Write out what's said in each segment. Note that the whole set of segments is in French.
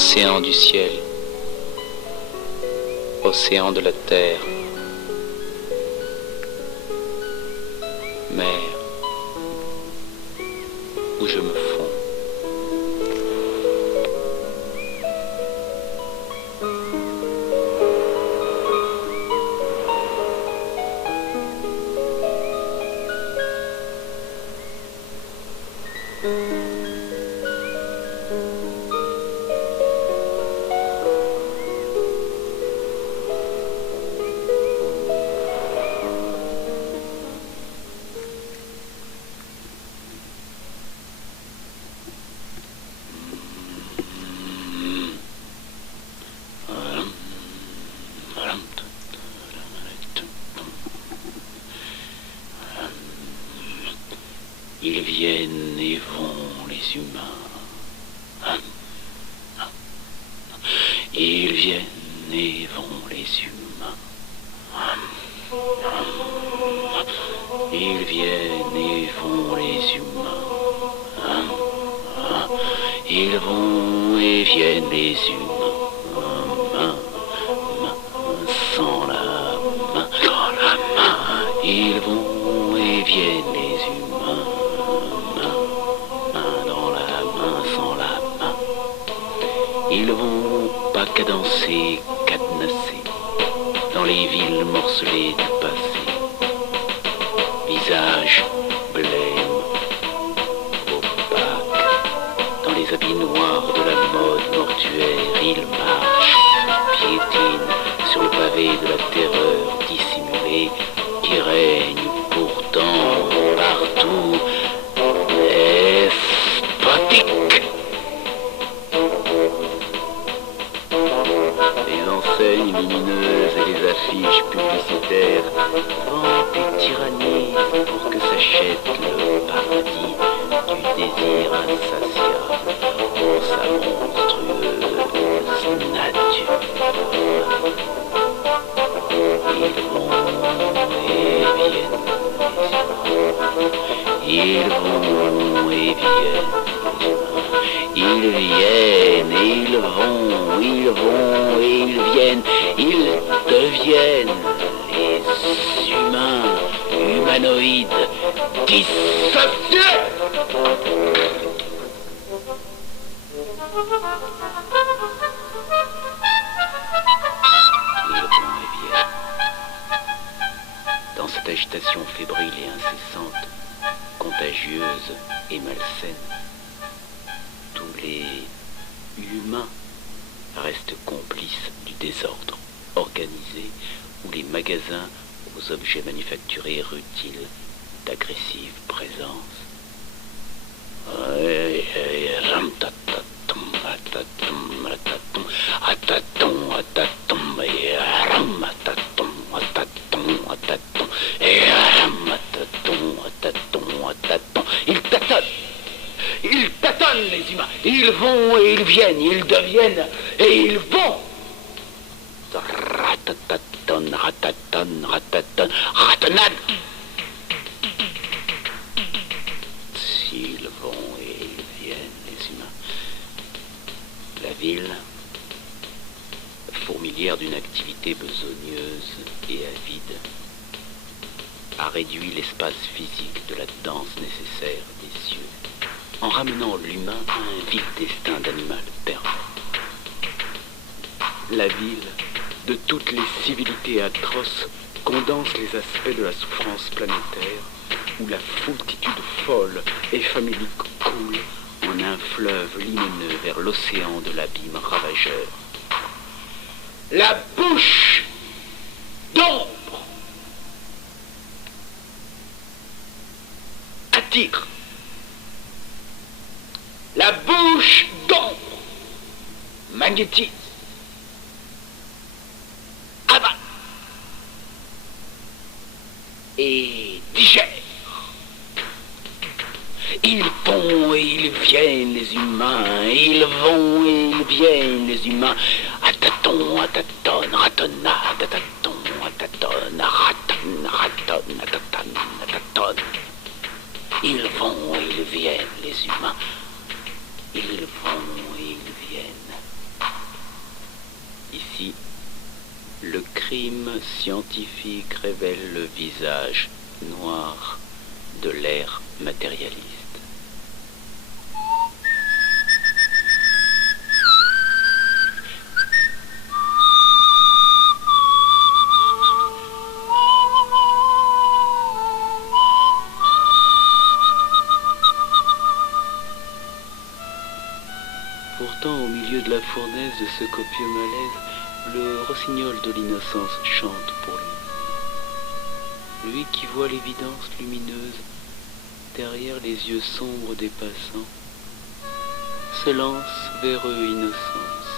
Océan du ciel, océan de la terre, mer où je me fonds. Ils viennent et vont, les humains. Ils viennent et vont, les humains. Ils viennent et vont, les humains. Ils vont et viennent, les humains. Sans la main, ils vont et viennent, les humains. Ils vont pas cadencer, cadenassés, dans les villes morcelées du passé. Visage blême, opaque, dans les habits noirs de la mode mortuaire, ils marchent, piétinent sur le pavé de la terreur dissimulée qui règne pourtant partout. Espotique. Les enseignes lumineuses et les affiches publicitaires vantent et tyrannient pour que s'achète le paradis du désir insatiable pour sa monstrueuse nature. Ils vont et viennent, ils vont et viennent. Ils viennent et ils vont, ils vont et ils viennent, ils deviennent les humains, humanoïdes, dissociés. Ils vont et viennent. Dans cette agitation fébrile et incessante, contagieuse et malsaine, tous les humains restent complices du désordre organisé où les magasins aux objets manufacturés rutilent d'agressive présence. Ils tâtonnent, les humains. Ils vont et ils viennent. Ils deviennent et ils vont. Rataton, rataton, rataton, ratonnade. S'ils vont et ils viennent, les humains. La ville, fourmilière d'une activité besogneuse et avide, a réduit l'espace physique de la danse nécessaire des cieux, en ramenant l'humain à un vil destin d'animal pervers. La ville, de toutes les civilités atroces, condense les aspects de la souffrance planétaire, où la foultitude folle et famélique coule en un fleuve limoneux vers l'océan de l'abîme ravageur. La bouche d'ombre attire. La bouche d'ombre magnétise, abat et digère. Ils vont et ils viennent, les humains. Ils vont et ils viennent, les humains. Ataton, ataton, ratonnade, ataton, ataton, raton, raton, ataton, ataton. Ils vont et ils viennent, les humains. Ils vont et ils viennent. Ici, le crime scientifique révèle le visage noir de l'ère matérialiste. Pourtant, au milieu de la fournaise de ce copieux malaise, le rossignol de l'innocence chante pour lui. Lui qui voit l'évidence lumineuse derrière les yeux sombres des passants, se lance vers eux innocence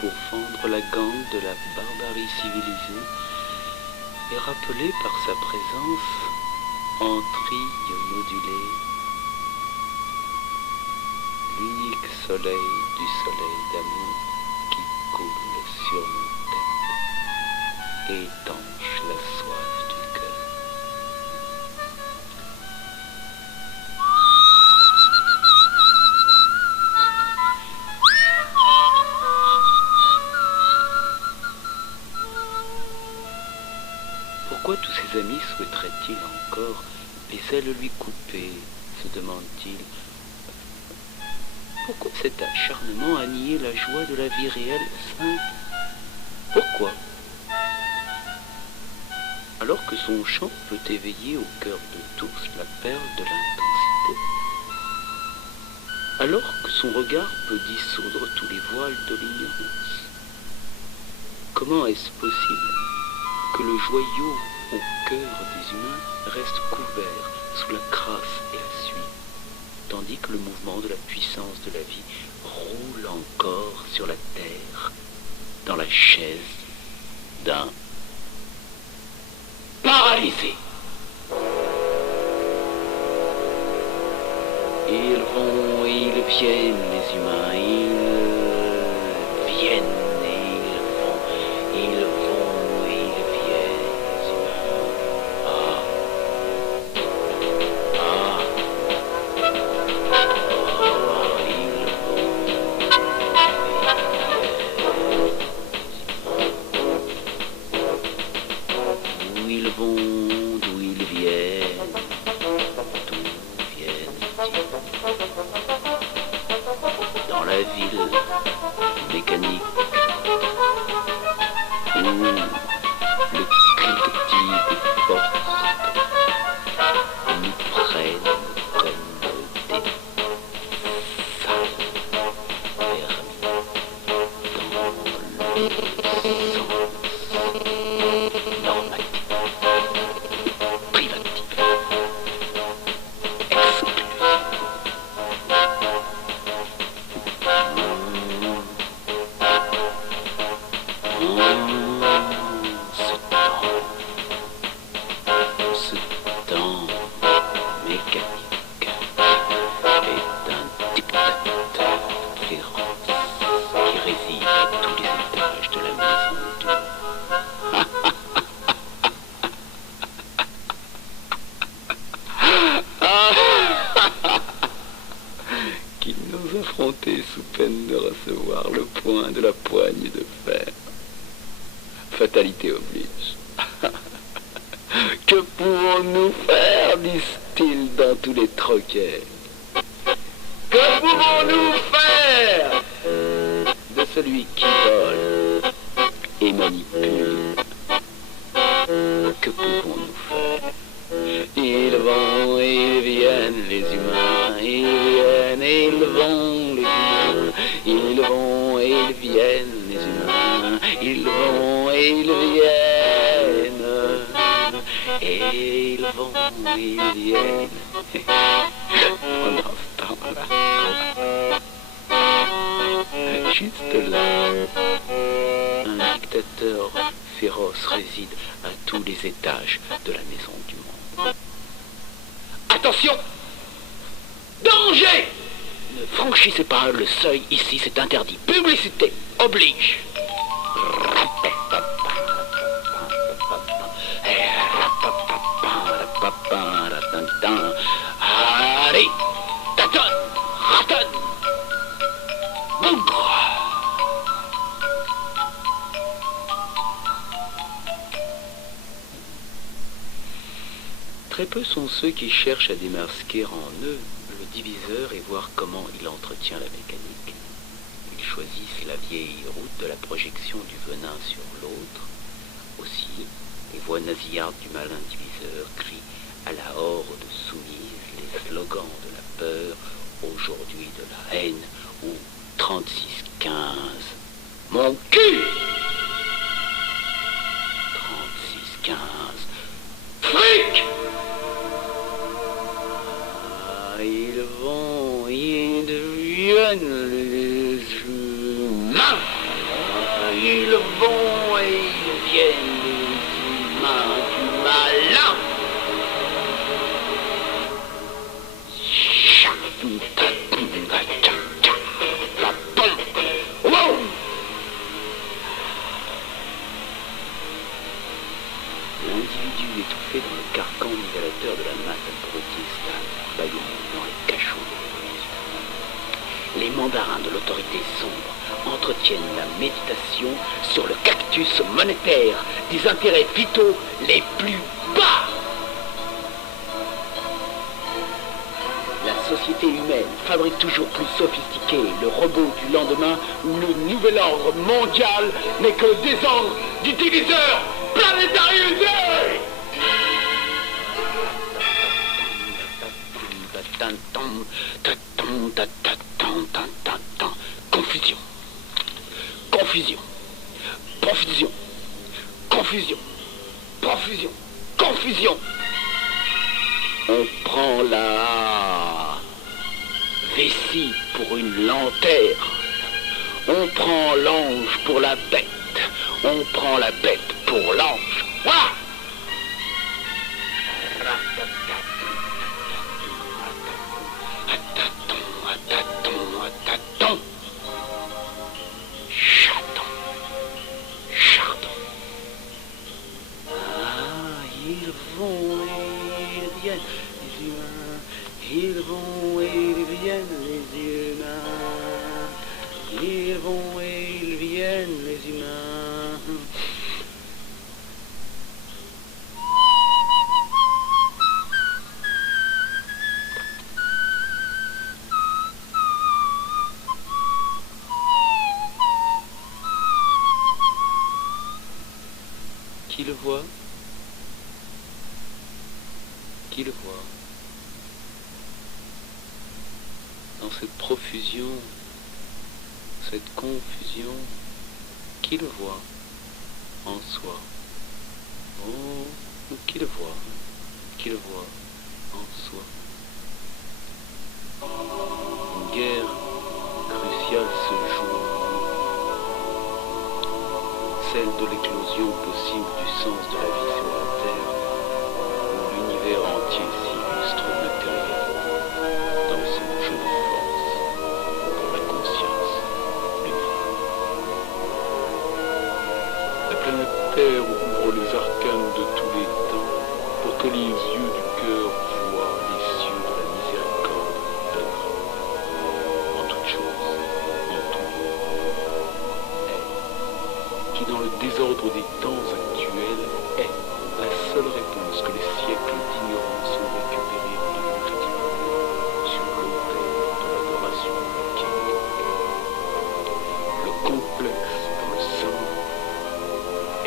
pour fendre la gangue de la barbarie civilisée et rappeler par sa présence en trille modulée l'unique soleil du soleil d'amour qui coule sur nos têtes et étanche la soif du cœur. Pourquoi tous ses amis souhaiteraient-ils encore les ailes lui couper, se demande-t-il. Pourquoi cet acharnement à nier la joie de la vie réelle simple? Pourquoi? Alors que son chant peut éveiller au cœur de tous la perle de l'intensité. Alors que son regard peut dissoudre tous les voiles de l'ignorance. Comment est-ce possible que le joyau au cœur des humains reste couvert sous la crasse et la suie, tandis que le mouvement de la puissance de la vie roule encore sur la terre, dans la chaise d'un paralysé. Ils vont et ils viennent, les humains, ils viennent et ils vont, ils vont et ils viennent, les humains. Ah, ah. D'où ils viennent, dans la ville mécanique où le cliquetis des portes nous prennent comme des sales vermis dans le sens normatif. Ce temps mécanique est un dictateur féroce qui réside à tous les étages de la maison du qu'il nous affrontait sous peine de recevoir le point de la poigne de fer. Fatalité oblige. Que pouvons-nous faire, disent-ils dans tous les troquets. Que pouvons-nous faire de celui qui vole et manipule? Que pouvons-nous faire? Ils vont et ils viennent, les humains, ils viennent et ils vont, les humains, ils vont et ils viennent, les humains, ils vont et ils viennent, et ils vont et ils viennent. Pendant ce temps-là, juste là, un dictateur féroce réside à tous les étages de la maison du monde. Attention! Danger! Ne franchissez pas le seuil ici, c'est interdit. Publicité oblige. Allez, tâtonne, ratonne, bougre. Très peu sont ceux qui cherchent à démasquer en eux le diviseur et voir comment il entretient la mécanique. Ils choisissent la vieille route de la projection du venin sur l'autre. Aussi, les voix nasillardes du malin diviseur crient à la horde soumise les slogans de la peur, aujourd'hui de la haine, ou 36-15. Mon cul! 36-15. Fric! Ils deviennent les humains. Ils vont et ils viennent les humains du malin. L'individu étouffé dans le carcan nivelateur de la masse abrutiste, bâillonné dans les cachots de l'évolution. Les mandarins de l'autorité sombre entretiennent la méditation sur le cactus monétaire des intérêts vitaux les plus bas. La société humaine fabrique toujours plus sophistiqué le robot du lendemain où le nouvel ordre mondial n'est que le désordre du diviseur planétarisé. Confusion. Confusion. Profusion. Confusion. Profusion. Confusion. On prend la vessie pour une lanterne. On prend l'ange pour la bête. On prend la bête pour l'ange. Voilà. Attends. Chaton. Chardon. Ah, ils vont et ils viennent, les humains. Ils vont et ils viennent, les humains. Ils vont et ils viennent, les humains. Qui le voit? Qui le voit? Dans cette profusion, cette confusion, qui le voit en soi? Oh, qui le voit? Qui le voit en soi? Une guerre cruciale se joue en nous. Celle de l'éclosion possible du sens de la vie sur la Terre, où l'univers entier s'illustre matériellement dans son jeu de force pour la conscience lumière. La planète Terre ouvre les arcanes de tous les temps pour que les yeux du cœur voient les cieux de la miséricorde d'œuvre en toute chose, en tout lieu. Qui dans le désordre des temps actuels est la seule réponse que les siècles d'ignorance ont récupérée de multiples sur l'autel de l'adoration mécanique. Le complexe dans le sein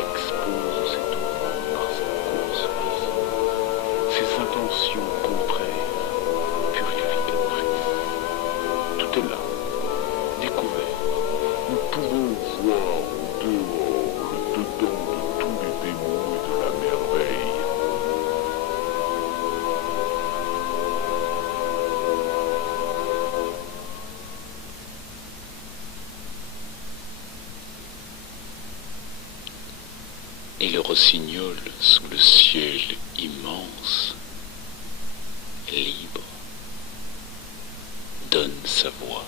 expose cet ouvrage par sa course visible, ses intentions contraires, purificatrices. Tout est là, découvert. Nous pouvons voir dehors le dedans de tous les démons et de la merveille. Et le rossignol sous le ciel immense, libre, donne sa voix.